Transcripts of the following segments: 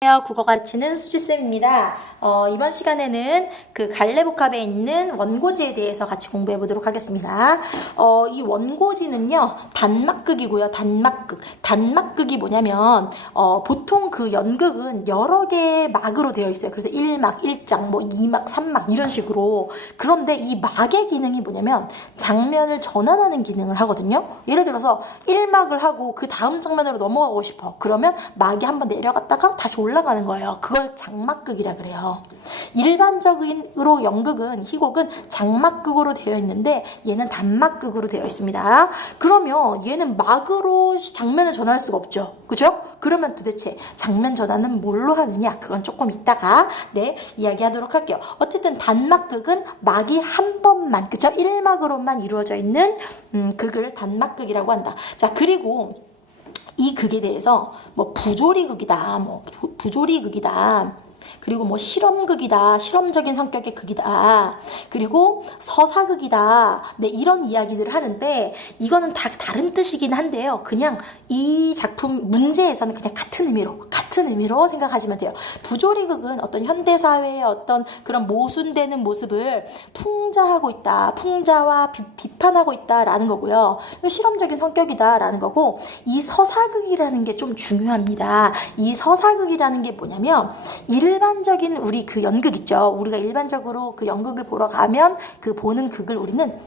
안녕하세요. 국어 가르치는 수지쌤입니다. 이번 시간에는 그 갈래복합에 있는 원고지에 대해서 같이 공부해 보도록 하겠습니다. 이 원고지는요, 단막극이고요. 단막극. 단막극이 뭐냐면, 보통 그 연극은 여러 개의 막으로 되어 있어요. 그래서 1막, 1장, 뭐 2막, 3막 이런 식으로. 그런데 이 막의 기능이 뭐냐면, 장면을 전환하는 기능을 하거든요. 예를 들어서 1막을 하고 그 다음 장면으로 넘어가고 싶어. 그러면 막이 한번 내려갔다가 다시 올라가는 거예요. 그걸 장막극이라 그래요. 일반적으로 연극은, 희곡은 장막극으로 되어 있는데 얘는 단막극으로 되어 있습니다. 그러면 얘는 막으로 장면을 전환할 수가 없죠. 그죠? 그러면 도대체 장면 전환은 뭘로 하느냐? 그건 조금 이따가 이야기하도록 할게요. 어쨌든 단막극은 막이 한 번만, 그죠? 1막으로만 이루어져 있는 극을 단막극이라고 한다. 자, 그리고 이 극에 대해서 뭐 부조리극이다, 뭐 부조리극이다, 그리고 뭐 실험극이다, 실험적인 성격의 극이다, 그리고 서사극이다, 이런 이야기들을 하는데 이거는 다 다른 뜻이긴 한데요. 그냥 이 작품 문제에서는 그냥 같은 의미로 생각하시면 돼요. 부조리극은 어떤 현대사회의 어떤 그런 모순되는 모습을 풍자하고 있다, 풍자와 비판하고 있다라는 거고요. 실험적인 성격이다라는 거고, 이 서사극이라는 게 좀 중요합니다. 이 서사극이라는 게 뭐냐면, 일반적인 우리 그 연극 있죠. 우리가 일반적으로 그 연극을 보러 가면 그 보는 극을 우리는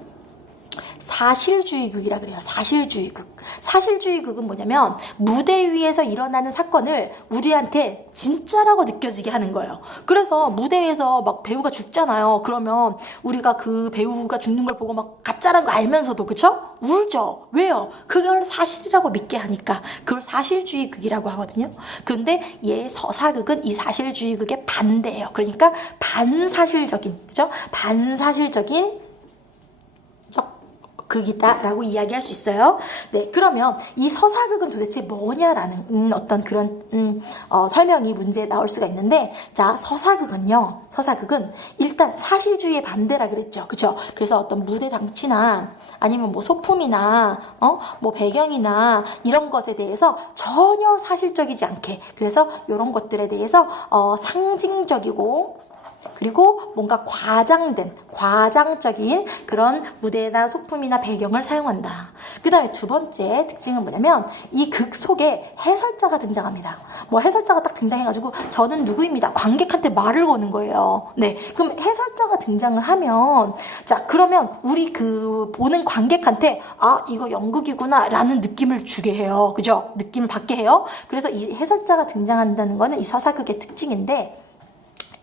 사실주의극이라 그래요. 사실주의극. 사실주의극은 뭐냐면 무대 위에서 일어나는 사건을 우리한테 진짜라고 느껴지게 하는 거예요. 그래서 무대에서 막 배우가 죽잖아요. 그러면 우리가 그 배우가 죽는 걸 보고 막 가짜라는 거 알면서도, 그쵸? 울죠. 왜요? 그걸 사실이라고 믿게 하니까. 그걸 사실주의극이라고 하거든요. 근데 얘 서사극은 이 사실주의극의 반대예요. 그러니까 반사실적인, 그죠? 반사실적인 극이다라고 이야기할 수 있어요. 그러면 이 서사극은 도대체 뭐냐라는 어떤 그런 설명이 문제에 나올 수가 있는데, 자, 서사극은 일단 사실주의의 반대라 그랬죠. 그죠? 그래서 어떤 무대 장치나 아니면 뭐 소품이나 뭐 배경이나 이런 것에 대해서 전혀 사실적이지 않게, 그래서 이런 것들에 대해서 상징적이고, 그리고 뭔가 과장적인 그런 무대나 소품이나 배경을 사용한다. 그 다음에 두 번째 특징은 뭐냐면 이 극 속에 해설자가 등장합니다. 뭐 해설자가 딱 등장해가지고 저는 누구입니다, 관객한테 말을 거는 거예요. 그럼 해설자가 등장을 하면, 자, 그러면 우리 그 보는 관객한테 이거 연극이구나 라는 느낌을 주게 해요. 그죠? 느낌을 받게 해요. 그래서 이 해설자가 등장한다는 거는 이 서사극의 특징인데,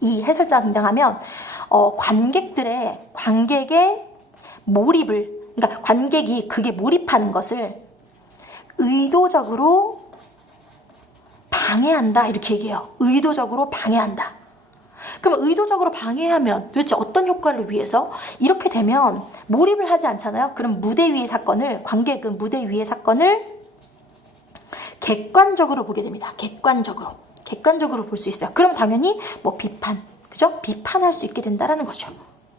이 해설자가 등장하면 관객의 몰입을, 그러니까 관객이 그게 몰입하는 것을 의도적으로 방해한다, 이렇게 얘기해요. 의도적으로 방해한다. 그럼 의도적으로 방해하면 도대체 어떤 효과를 위해서? 이렇게 되면 몰입을 하지 않잖아요. 그럼 관객은 무대 위의 사건을 객관적으로 보게 됩니다. 객관적으로 볼 수 있어요. 그럼 당연히 뭐 그죠? 비판할 수 있게 된다라는 거죠.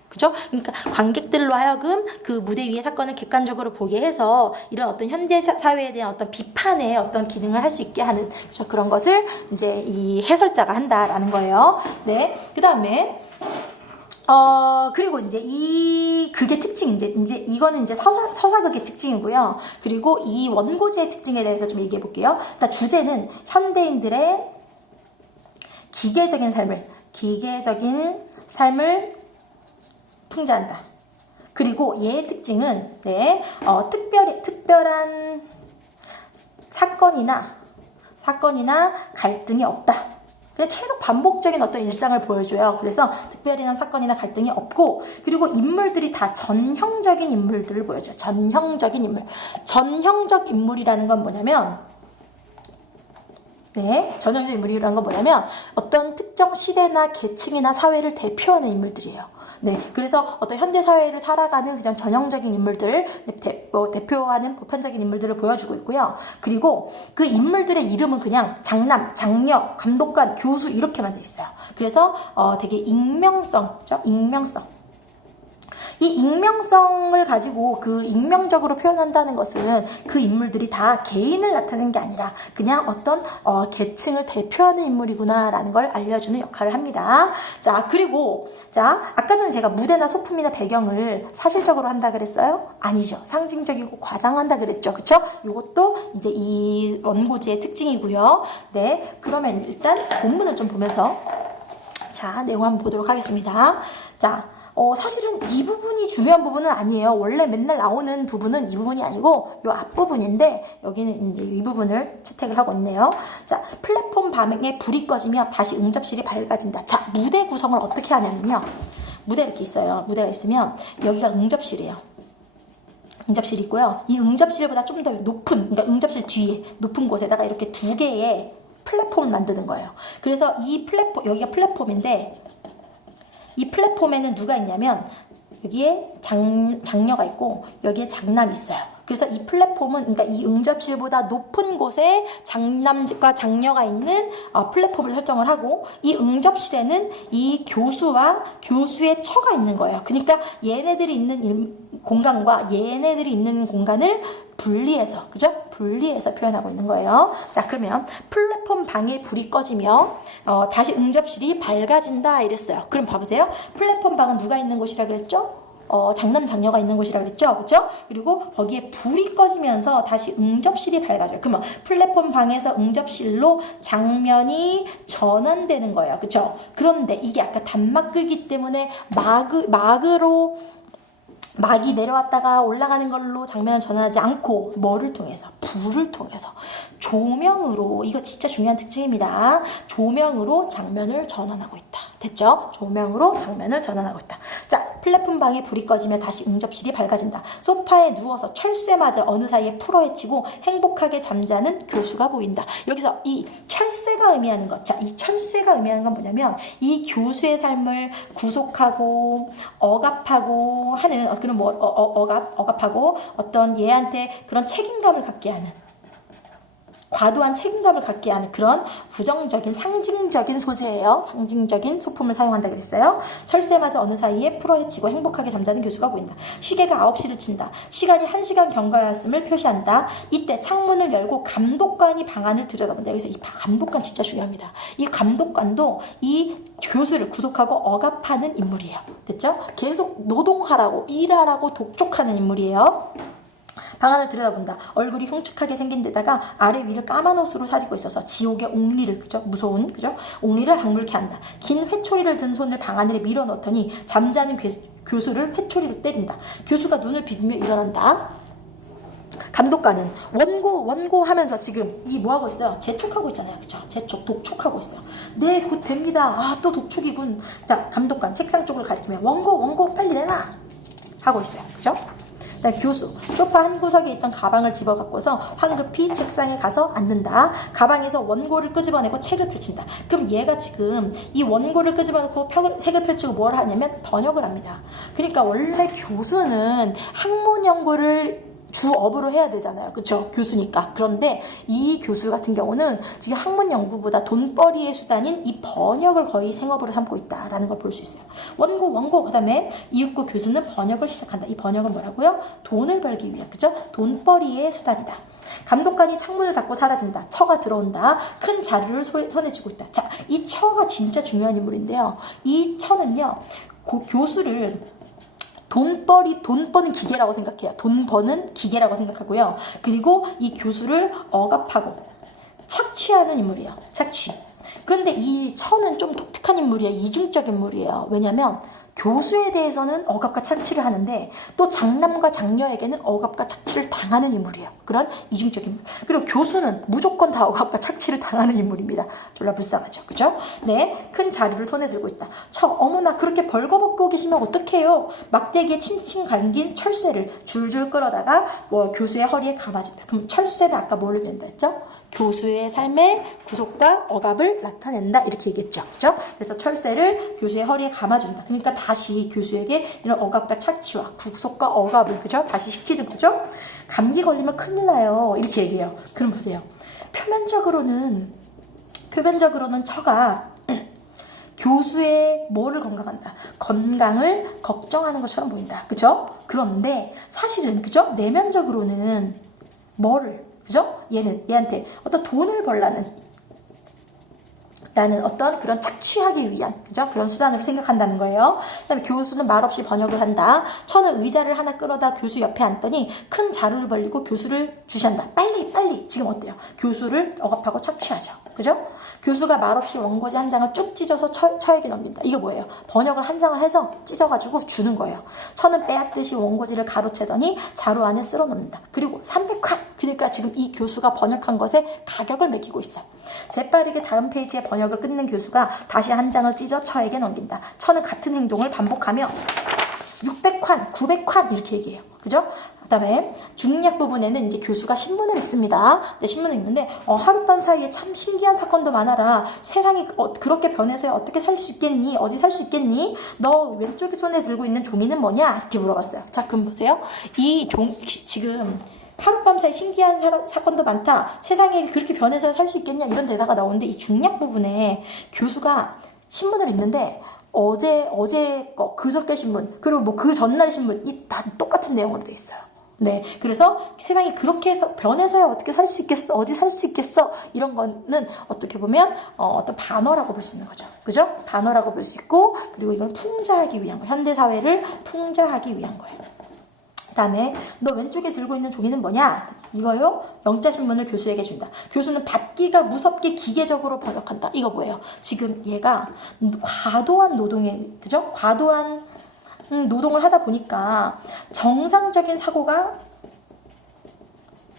그죠? 그러니까 관객들로 하여금 그 무대 위의 사건을 객관적으로 보게 해서 이런 어떤 현대 사회에 대한 어떤 비판의 어떤 기능을 할 수 있게 하는, 그죠? 그런 것을 이제 이 해설자가 한다라는 거예요. 그 다음에 그리고 이제 이 극의 특징, 이제 이거는 이제 서사극의 특징이고요. 그리고 이 원고지의 특징에 대해서 좀 얘기해 볼게요. 일단 주제는 현대인들의 기계적인 삶을 풍자한다. 그리고 얘의 특징은 특별한 사건이나 갈등이 없다. 계속 반복적인 어떤 일상을 보여줘요. 그래서 특별한 사건이나 갈등이 없고, 그리고 인물들이 다 전형적인 인물들을 보여줘요. 전형적 인물이라는 건 뭐냐면, 전형적 인물이라는 건 뭐냐면 어떤 특정 시대나 계층이나 사회를 대표하는 인물들이에요. 그래서 어떤 현대 사회를 살아가는 그냥 전형적인 인물들을 대표하는 보편적인 인물들을 보여주고 있고요. 그리고 그 인물들의 이름은 그냥 장남, 장녀, 감독관, 교수 이렇게만 돼 있어요. 그래서 되게 익명성. 이 익명성을 가지고 그 익명적으로 표현한다는 것은 그 인물들이 다 개인을 나타내는 게 아니라 그냥 어떤 계층을 대표하는 인물이구나 라는 걸 알려주는 역할을 합니다. 자, 그리고 자, 아까 전에 제가 무대나 소품이나 배경을 사실적으로 한다 그랬어요? 아니죠. 상징적이고 과장한다 그랬죠. 그쵸? 이것도 이제 이 원고지의 특징이고요. 네, 그러면 일단 본문을 좀 보면서 자, 내용 한번 보도록 하겠습니다. 자, 사실은 이 부분이 중요한 부분은 아니에요. 원래 맨날 나오는 부분은 이 부분이 아니고 이 앞부분인데 여기는 이제 이 부분을 채택을 하고 있네요. 자, 플랫폼 방에 불이 꺼지며 다시 응접실이 밝아진다. 자, 무대 구성을 어떻게 하냐면요. 무대 이렇게 있어요. 무대가 있으면 여기가 응접실이에요. 응접실이 있고요. 이 응접실보다 좀 더 높은, 그러니까 응접실 뒤에 높은 곳에다가 이렇게 두 개의 플랫폼을 만드는 거예요. 그래서 이 플랫폼, 여기가 플랫폼인데 이 플랫폼에는 누가 있냐면 여기에 장녀가 있고 여기에 장남이 있어요. 그래서 이 플랫폼은 그러니까 이 응접실보다 높은 곳에 장남과 장녀가 있는 플랫폼을 설정을 하고 이 응접실에는 이 교수와 교수의 처가 있는 거예요. 그러니까 얘네들이 있는 공간과 얘네들이 있는 공간을 분리해서, 그죠? 분리해서 표현하고 있는 거예요. 자, 그러면 플랫폼 방에 불이 꺼지며 다시 응접실이 밝아진다 이랬어요. 그럼 봐보세요. 플랫폼 방은 누가 있는 곳이라 그랬죠? 장남 장녀가 있는 곳이라 그랬죠? 그쵸? 그리고 거기에 불이 꺼지면서 다시 응접실이 밝아져요. 그러면 플랫폼 방에서 응접실로 장면이 전환되는 거예요. 그쵸? 그런데 이게 아까 단막극이기 때문에 막이 내려왔다가 올라가는 걸로 장면을 전환하지 않고 뭐를 통해서? 불을 통해서 조명으로, 이거 진짜 중요한 특징입니다. 조명으로 장면을 전환하고 있다. 됐죠? 조명으로 장면을 전환하고 있다. 자, 플랫폼 방에 불이 꺼지며 다시 응접실이 밝아진다. 소파에 누워서 철새마저 어느 사이에 풀어헤치고 행복하게 잠자는 교수가 보인다. 여기서 이 철새가 의미하는 것, 자, 이 철새가 의미하는 건 뭐냐면 이 교수의 삶을 구속하고 억압하고 하는 그런 억압하고 어떤 얘한테 그런 책임감을 갖게 하는, 과도한 책임감을 갖게 하는 그런 부정적인 상징적인 소재예요. 상징적인 소품을 사용한다 그랬어요. 철새마저 어느 사이에 풀어헤치고 행복하게 잠자는 교수가 보인다. 시계가 9시를 친다. 시간이 1시간 경과였음을 표시한다. 이때 창문을 열고 감독관이 방 안을 들여다본다. 여기서 이 감독관 진짜 중요합니다. 이 감독관도 이 교수를 구속하고 억압하는 인물이에요. 됐죠? 계속 노동하라고, 일하라고 독촉하는 인물이에요. 방 안을 들여다본다. 얼굴이 흉측하게 생긴 데다가 아래 위를 까만 옷으로 사리고 있어서 지옥의 옥리를, 그죠? 무서운, 그죠? 옥리를 방불케 한다. 긴 회초리를 든 손을 방 안에 밀어 넣더니 잠자는 교수를 회초리를 때린다. 교수가 눈을 비비며 일어난다. 감독관은 원고 하면서 지금 이 뭐하고 있어요? 재촉하고 있잖아요. 그쵸? 재촉, 독촉하고 있어요. 네, 곧 됩니다. 아, 또 독촉이군. 자, 감독관 책상 쪽을 가리키며 원고 빨리 내놔 하고 있어요. 그죠? 교수, 소파 한 구석에 있던 가방을 집어갖고서 황급히 책상에 가서 앉는다. 가방에서 원고를 끄집어내고 책을 펼친다. 그럼 얘가 지금 이 원고를 끄집어내고 책을 펼치고 뭘 하냐면 번역을 합니다. 그러니까 원래 교수는 학문 연구를 주업으로 해야 되잖아요. 그쵸? 교수니까. 그런데 이 교수 같은 경우는 지금 학문 연구보다 돈벌이의 수단인 이 번역을 거의 생업으로 삼고 있다라는 걸 볼 수 있어요. 원고, 그 다음에 이윽고 교수는 번역을 시작한다. 이 번역은 뭐라고요? 돈을 벌기 위한, 그죠? 돈벌이의 수단이다. 감독관이 창문을 닫고 사라진다. 처가 들어온다. 큰 자료를 손에 쥐고 있다. 자, 이 처가 진짜 중요한 인물인데요. 이 처는요, 교수를 돈 버는 기계라고 생각해요. 돈 버는 기계라고 생각하고요. 그리고 이 교수를 억압하고 착취하는 인물이에요. 착취. 그런데 이 처는 좀 독특한 인물이에요. 이중적 인물이에요. 왜냐면 교수에 대해서는 억압과 착취를 하는데 또 장남과 장녀에게는 억압과 착취를 당하는 인물이에요. 그런 이중적 인물. 그리고 교수는 무조건 다 억압과 착취를 당하는 인물입니다. 졸라 불쌍하죠. 그죠? 네, 큰 자루를 손에 들고 있다. 어머나 그렇게 벌거벗고 계시면 어떡해요? 막대기에 칭칭 감긴 철새를 줄줄 끌어다가 교수의 허리에 감아준다. 그럼 철새는 아까 뭘 의미한다 했죠? 교수의 삶의 구속과 억압을 나타낸다 이렇게 얘기했죠. 그죠? 그래서 철새를 교수의 허리에 감아준다. 그러니까 다시 교수에게 이런 억압과 착취와 구속과 억압을, 그죠? 다시 시키는 거죠. 감기 걸리면 큰일 나요. 이렇게 얘기해요. 그럼 보세요. 표면적으로는 처가 교수의 뭐를 건강한다? 건강을 걱정하는 것처럼 보인다. 그죠? 그런데 사실은 그죠? 내면적으로는 뭐를 그죠? 얘한테 어떤 돈을 벌라는 라는 어떤 그런 착취하기 위한 그죠? 그런 수단으로 생각한다는 거예요. 그다음에 교수는 말없이 번역을 한다. 처는 의자를 하나 끌어다 교수 옆에 앉더니 큰 자루를 벌리고 교수를 주시한다. 빨리 지금 어때요? 교수를 억압하고 착취하죠. 그죠? 교수가 말없이 원고지 한 장을 쭉 찢어서 처에게 넘긴다. 이거 뭐예요? 번역을 한 장을 해서 찢어가지고 주는 거예요. 처는 빼앗듯이 원고지를 가로채더니 자루 안에 쓸어 넣는다. 그리고 300칸. 그러니까 지금 이 교수가 번역한 것에 가격을 매기고 있어요. 재빠르게 다음 페이지의 번역을 끝낸 교수가 다시 한 장을 찢어 처에게 넘긴다. 처는 같은 행동을 반복하며 600칸, 900칸 이렇게 얘기해요. 그죠? 그 다음에 중략 부분에는 이제 교수가 신문을 읽습니다. 네, 신문을 읽는데 하룻밤 사이에 참 신기한 사건도 많아라. 세상이 그렇게 변해서 어떻게 살 수 있겠니? 어디 살 수 있겠니? 너 왼쪽에 손에 들고 있는 종이는 뭐냐? 이렇게 물어봤어요. 자, 그럼 보세요. 이 지금 하룻밤 사이 신기한 사건도 많다. 세상에 그렇게 변해서 살 수 있겠냐? 이런 대사가 나오는데 이 중략 부분에 교수가 신문을 읽는데 어제 거, 그저께 신문, 그리고 뭐 그 전날 신문, 다 똑같은 내용으로 돼 있어요. 네. 그래서 세상이 그렇게 변해서야 어떻게 살 수 있겠어? 어디 살 수 있겠어? 이런 거는 어떻게 보면 어떤 반어라고 볼 수 있는 거죠. 그죠? 반어라고 볼 수 있고, 그리고 이걸 풍자하기 위한 거. 현대사회를 풍자하기 위한 거예요. 그 다음에 너 왼쪽에 들고 있는 종이는 뭐냐? 이거요. 영자신문을 교수에게 준다. 교수는 받기가 무섭게 기계적으로 번역한다. 이거 뭐예요? 지금 얘가 과도한 노동에 그죠? 과도한 노동을 하다 보니까 정상적인 사고가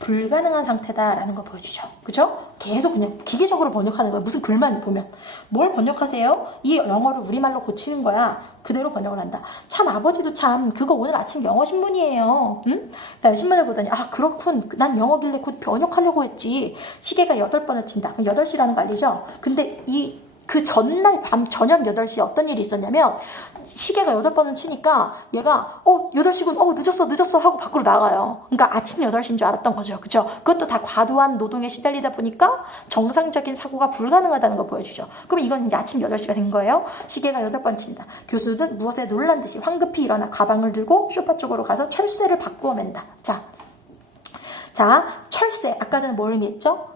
불가능한 상태다라는 걸 보여주죠. 그죠? 계속 그냥 기계적으로 번역하는 거예요. 무슨 글만 보면. 뭘 번역하세요? 이 영어를 우리말로 고치는 거야. 그대로 번역을 한다. 참 아버지도 참 그거 오늘 아침 영어 신문이에요. 응? 그다음에 신문을 보더니 아 그렇군. 난 영어길래 곧 번역하려고 했지. 시계가 8번을 친다. 그럼 8시라는 거 알리죠? 근데 그 전날 밤 저녁 8시에 어떤 일이 있었냐면 시계가 8번을 치니까 얘가 8시군 늦었어 하고 밖으로 나가요. 그러니까 아침 8시인 줄 알았던 거죠. 그죠? 그것도 다 과도한 노동에 시달리다 보니까 정상적인 사고가 불가능하다는 걸 보여주죠. 그럼 이건 이제 아침 8시가 된 거예요. 시계가 8번 친다. 교수는 무엇에 놀란 듯이 황급히 일어나 가방을 들고 소파 쪽으로 가서 철쇠를 바꾸어 맨다. 자, 철쇠. 아까 전에 뭘 의미했죠?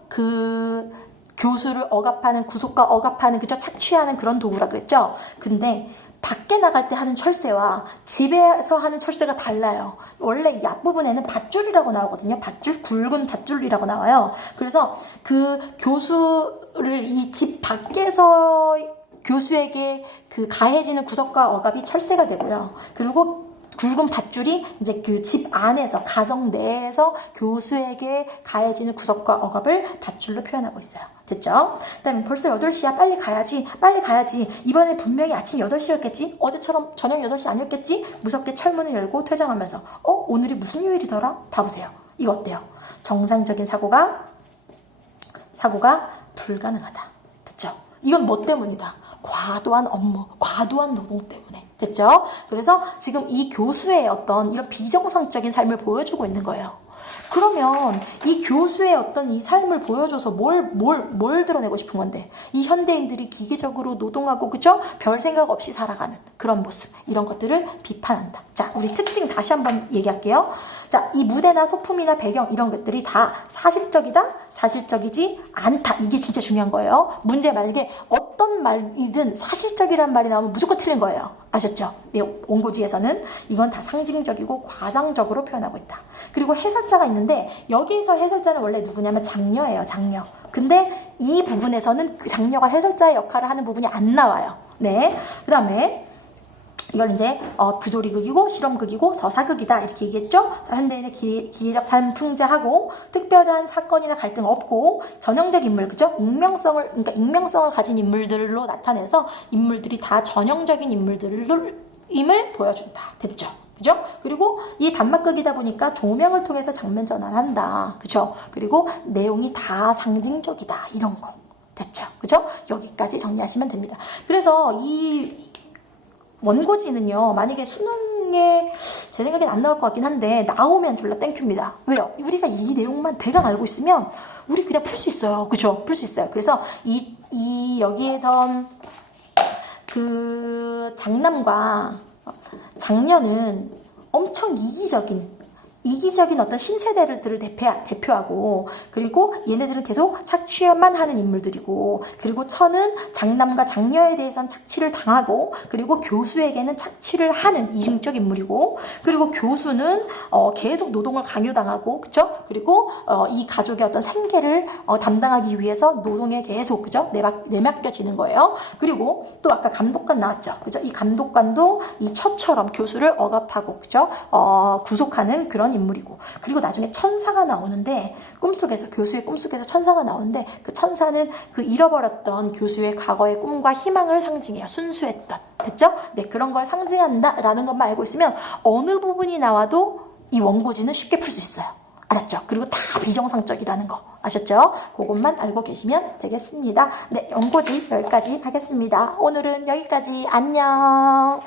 교수를 억압하는, 구속과 억압하는, 그죠? 착취하는 그런 도구라 그랬죠? 근데 밖에 나갈 때 하는 철새와 집에서 하는 철새가 달라요. 원래 이 앞부분에는 밧줄이라고 나오거든요. 밧줄, 굵은 밧줄이라고 나와요. 그래서 그 교수를 이 집 밖에서 교수에게 그 가해지는 구속과 억압이 철새가 되고요. 그리고 굵은 밧줄이 이제 그 집 안에서, 가정 내에서 교수에게 가해지는 구속과 억압을 밧줄로 표현하고 있어요. 됐죠? 그 다음에 벌써 8시야. 빨리 가야지. 이번에 분명히 아침 8시였겠지? 어제처럼 저녁 8시 아니었겠지? 무섭게 철문을 열고 퇴장하면서 오늘이 무슨 요일이더라? 봐보세요. 이거 어때요? 정상적인 사고가 불가능하다. 됐죠? 이건 뭐 때문이다? 과도한 업무, 과도한 노동 때문에. 됐죠? 그래서 지금 이 교수의 어떤 이런 비정상적인 삶을 보여주고 있는 거예요. 그러면 이 교수의 어떤 이 삶을 보여줘서 뭘 드러내고 싶은 건데, 이 현대인들이 기계적으로 노동하고, 그죠? 별 생각 없이 살아가는 그런 모습, 이런 것들을 비판한다. 자, 우리 특징 다시 한번 얘기할게요. 자, 이 무대나 소품이나 배경 이런 것들이 다 사실적이다, 사실적이지 않다. 이게 진짜 중요한 거예요. 문제 만약에 어떤 말이든 사실적이란 말이 나오면 무조건 틀린 거예요. 아셨죠? 네, 원고지에서는 이건 다 상징적이고 과장적으로 표현하고 있다. 그리고 해설자가 있는데 여기서 해설자는 원래 누구냐면 장녀예요. 장녀. 근데 이 부분에서는 그 장녀가 해설자의 역할을 하는 부분이 안 나와요. 네. 그 다음에 이걸 이제 부조리극이고 실험극이고 서사극이다 이렇게 얘기했죠. 현대인의 기계적 삶 풍자하고 특별한 사건이나 갈등 없고 전형적 인물, 그죠? 익명성을 가진 인물들로 나타내서 인물들이 다 전형적인 인물들임을 보여준다. 됐죠? 그죠? 그리고 이 단막극이다 보니까 조명을 통해서 장면 전환한다. 그죠? 그리고 내용이 다 상징적이다. 이런 거. 됐죠? 그죠? 여기까지 정리하시면 됩니다. 그래서 이 원고지는요, 만약에 수능에 제 생각엔 안 나올 것 같긴 한데 나오면 졸라 땡큐입니다. 왜요? 우리가 이 내용만 대강 알고 있으면 우리 그냥 풀 수 있어요. 그죠? 풀 수 있어요. 그래서 여기에선 그 장남과 장녀는 엄청 이기적인 어떤 신세대들을 대표하고, 그리고 얘네들은 계속 착취만 하는 인물들이고, 그리고 천은 장남과 장녀에 대해서는 착취를 당하고, 그리고 교수에게는 착취를 하는 이중적 인물이고, 그리고 교수는 계속 노동을 강요당하고, 그쵸? 그리고 이 가족의 어떤 생계를 담당하기 위해서 노동에 계속, 그죠? 내맡겨지는 거예요. 그리고 또 아까 감독관 나왔죠, 그죠? 이 감독관도 이 처처럼 교수를 억압하고, 그죠? 구속하는 그런 인물이고, 그리고 나중에 천사가 나오는데, 교수의 꿈속에서 천사가 나오는데, 그 천사는 그 잃어버렸던 교수의 과거의 꿈과 희망을 상징해요. 순수했던. 됐죠? 네, 그런 걸 상징한다라는 것만 알고 있으면 어느 부분이 나와도 이 원고지는 쉽게 풀 수 있어요. 알았죠? 그리고 다 비정상적이라는 거 아셨죠? 그것만 알고 계시면 되겠습니다. 네, 원고지 여기까지 하겠습니다. 오늘은 여기까지. 안녕.